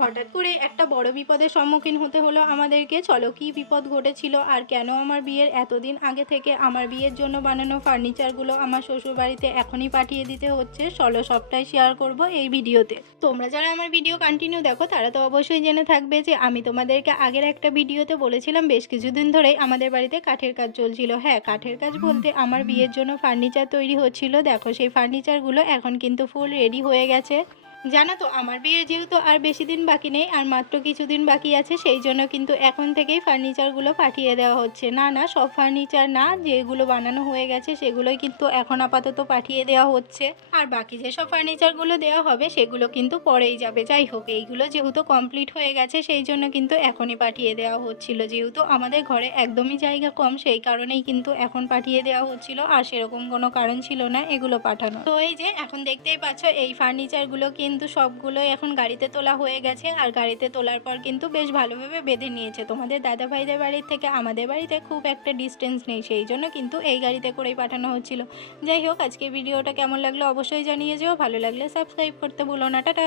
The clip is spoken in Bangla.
হঠাৎ করে একটা বড় বিপদের সম্মুখীন হতে হলো আমাদেরকে। চলো কি বিপদ ঘটেছিল আর কেন আমার বিয়ের এতদিন আগে থেকে আমার বিয়ের জন্য বানানো ফার্নিচারগুলো আমার শ্বশুরবাড়িতে এখনই পাঠিয়ে দিতে হচ্ছে, চলো সবটাই শেয়ার করব এই ভিডিওতে। তোমরা যারা আমার ভিডিও কন্টিনিউ দেখো তারা তো অবশ্যই জেনে থাকবে যে আমি তোমাদেরকে আগের একটা ভিডিওতে বলেছিলাম বেশ কিছুদিন ধরেই আমাদের বাড়িতে কাঠের কাজ চলছিল। হ্যাঁ, কাঠের কাজ বলতে আমার বিয়ের জন্য ফার্নিচার তৈরি হচ্ছিল। দেখো সেই ফার্নিচারগুলো এখন কিন্তু ফুল রেডি হয়ে গেছে। জানো তো আমার বিয়ের যেহেতু আর বেশি দিন বাকি নেই আর মাত্র কিছুদিন বাকি আছে, সেই জন্য কিন্তু এখন থেকেই ফার্নিচারগুলো পাঠিয়ে দেওয়া হচ্ছে। না না, সব ফার্নিচার না, যেগুলো বানানো হয়ে গেছে সেগুলোই কিন্তু এখন আপাতত পাঠিয়ে দেওয়া হচ্ছে। আর বাকি যেসব ফার্নিচারগুলো দেওয়া হবে সেগুলো কিন্তু পরেই যাবে। যাই হোক, এইগুলো যেহেতু কমপ্লিট হয়ে গেছে সেই জন্য কিন্তু এখনই পাঠিয়ে দেওয়া হচ্ছিল। যেহেতু আমাদের ঘরে একদমই জায়গা কম সেই কারণেই কিন্তু এখন পাঠিয়ে দেওয়া হচ্ছিল, আর সেরকম কোনো কারণ ছিল না এগুলো পাঠানো। তো এই যে এখন দেখতেই পাচ্ছ এই ফার্নিচারগুলো কিন্তু সবগুলোই এখন গাড়িতে তোলা হয়ে গেছে। আর গাড়িতে তোলার পর কিন্তু বেশ ভালোভাবে বেঁধে নিয়েছে। তোমাদের দাদা ভাইদের বাড়ির থেকে আমাদের বাড়িতে খুব একটা ডিস্টেন্স নেই, সেই জন্য কিন্তু এই গাড়িতে করেই পাঠানো হচ্ছিল। যাই হোক, আজকে ভিডিওটা কেমন লাগলো অবশ্যই জানিয়ে যেও। ভালো লাগলে সাবস্ক্রাইব করতে ভুলো না। টাটা।